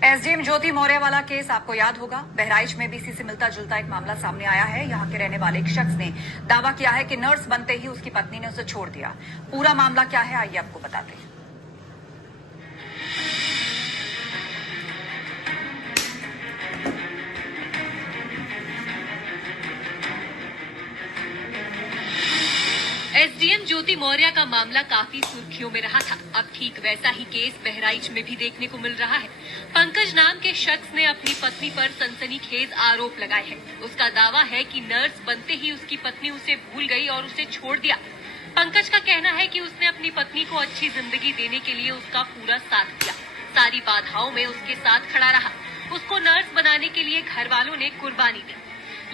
SDM ज्योति मौर्य वाला case आपको याद होगा। बहराइच में भी इसी से मिलता जुलता एक मामला सामने आया है। यहां के रहने वाले एक शख्स ने दावा किया है कि नर्स बनते ही उसकी पत्नी ने उसे छोड़ दिया। पूरा मामला क्या है, आइए आपको बताते हैं। एसडीएम ज्योति मौर्य का मामला काफी सुर्खियों में रहा था। अब ठीक वैसा ही केस बहराइच में भी देखने को मिल रहा है। पंकज नाम के शख्स ने अपनी पत्नी पर सनसनीखेज आरोप लगाए हैं। उसका दावा है कि नर्स बनते ही उसकी पत्नी उसे भूल गई और उसे छोड़ दिया। पंकज का कहना है कि उसने अपनी पत्नी को अच्छी जिंदगी देने के लिए उसका पूरा साथ दिया, सारी बाधाओं में उसके साथ खड़ा रहा। उसको नर्स बनाने के लिए घर वालों ने कुर्बानी दी,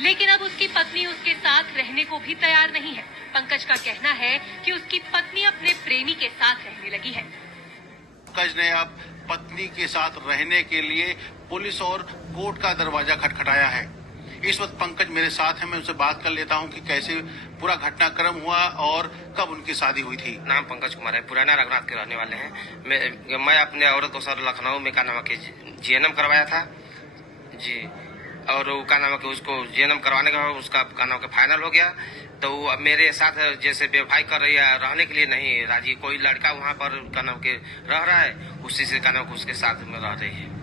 लेकिन अब उसकी पत्नी उसके साथ रहने को भी तैयार नहीं है। पंकज का कहना है कि उसकी पत्नी अपने प्रेमी के साथ रहने लगी है। पंकज ने अब पत्नी के साथ रहने के लिए पुलिस और कोर्ट का दरवाजा खटखटाया है। इस वक्त पंकज मेरे साथ है, मैं उनसे बात कर लेता हूं कि कैसे पूरा घटनाक्रम हुआ और कब उनकी शादी हुई थी। नाम पंकज कुमार है, पुराना रघुनाथ के रहने वाले हैं। मैं अपने औरत को सर लखनऊ में का नाम के जीएनएम करवाया था जी, और वो का नाम के उसको जीएनएम करवाने के बाद उसका का नाम के फाइनल हो गया। तो वो मेरे साथ जैसे बेवफाई कर रही है, रहने के लिए नहीं राजी। कोई लड़का वहाँ पर का नाम के रह रहा है, उसी से का नाम उसके साथ में रह रही है।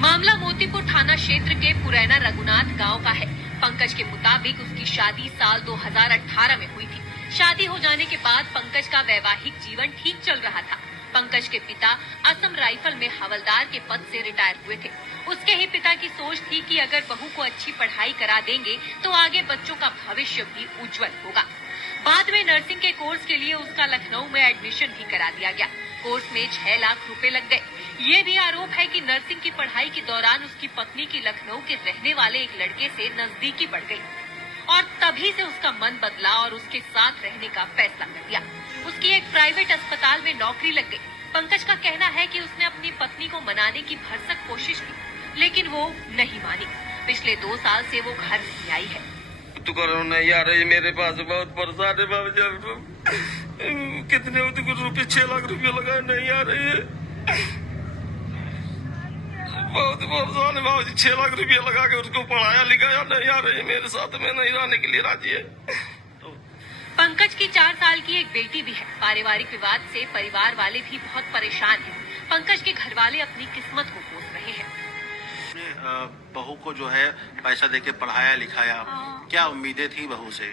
मामला मोतीपुर थाना क्षेत्र के पुरैना रघुनाथ गांव का है। पंकज के मुताबिक उसकी शादी साल 2018 में हुई थी। शादी हो जाने के बाद पंकज का वैवाहिक जीवन ठीक चल रहा था। पंकज के पिता असम राइफल में हवलदार के पद से रिटायर हुए थे। उसके ही पिता की सोच थी कि अगर बहू को अच्छी पढ़ाई करा देंगे तो आगे बच्चों का भविष्य भी उज्जवल होगा। बाद में नर्सिंग के कोर्स के लिए उसका लखनऊ में एडमिशन भी करा दिया गया। कोर्स में 6 लाख रुपए लग गए। ये भी आरोप है कि नर्सिंग की पढ़ाई के दौरान उसकी पत्नी की लखनऊ के रहने वाले एक लड़के से नजदीकी बढ़ गई और तभी से उसका मन बदला और उसके साथ रहने का फैसला कर दिया। उसकी एक प्राइवेट अस्पताल में नौकरी लग गई। पंकज का कहना है कि उसने अपनी पत्नी को मनाने की भरसक कोशिश की, लेकिन वो नहीं मानी। पिछले 2 साल से वो घर नहीं आई है। तू करो नहीं यार, मेरे पास बहुत परेशान है बाबू जी। कितने रुपए 6 लाख रुपए लगाए, नहीं आ रही है। बहुत परेशान है बाबू जी। 6 लाख रुपए लगा के उसको पढ़ाया लिखाया, नहीं आ रही है, मेरे साथ में नहीं रहने के लिए राजी है। पंकज की 4 साल की एक बेटी भी है। पारिवारिक विवाद से परिवार वाले भी बहुत परेशान हैं। पंकज के घर वाले अपनी किस्मत को कोस रहे हैं। बहू को जो है पैसा देके पढ़ाया लिखाया, क्या उम्मीदें थी बहू से?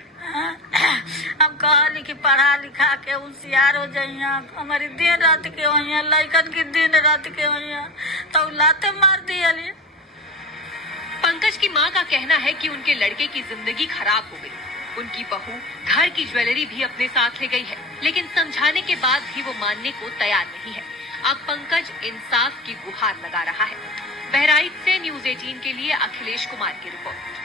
हम कहली कि पढ़ा लिखा के होशियार हो जाइया, हमारी दिन रात के होइया, लड़कन की दिन रात के होइया, तो लाते मार दिया। पंकज की मां का कहना है कि उनके लड़के की जिंदगी खराब हो गई। उनकी बहू घर की ज्वेलरी भी अपने साथ ले गई है, लेकिन समझाने के बाद भी वो मानने को तैयार नहीं है। अब पंकज इंसाफ की गुहार लगा रहा है। बहराइच से न्यूज़ 18 के लिए अखिलेश कुमार की रिपोर्ट।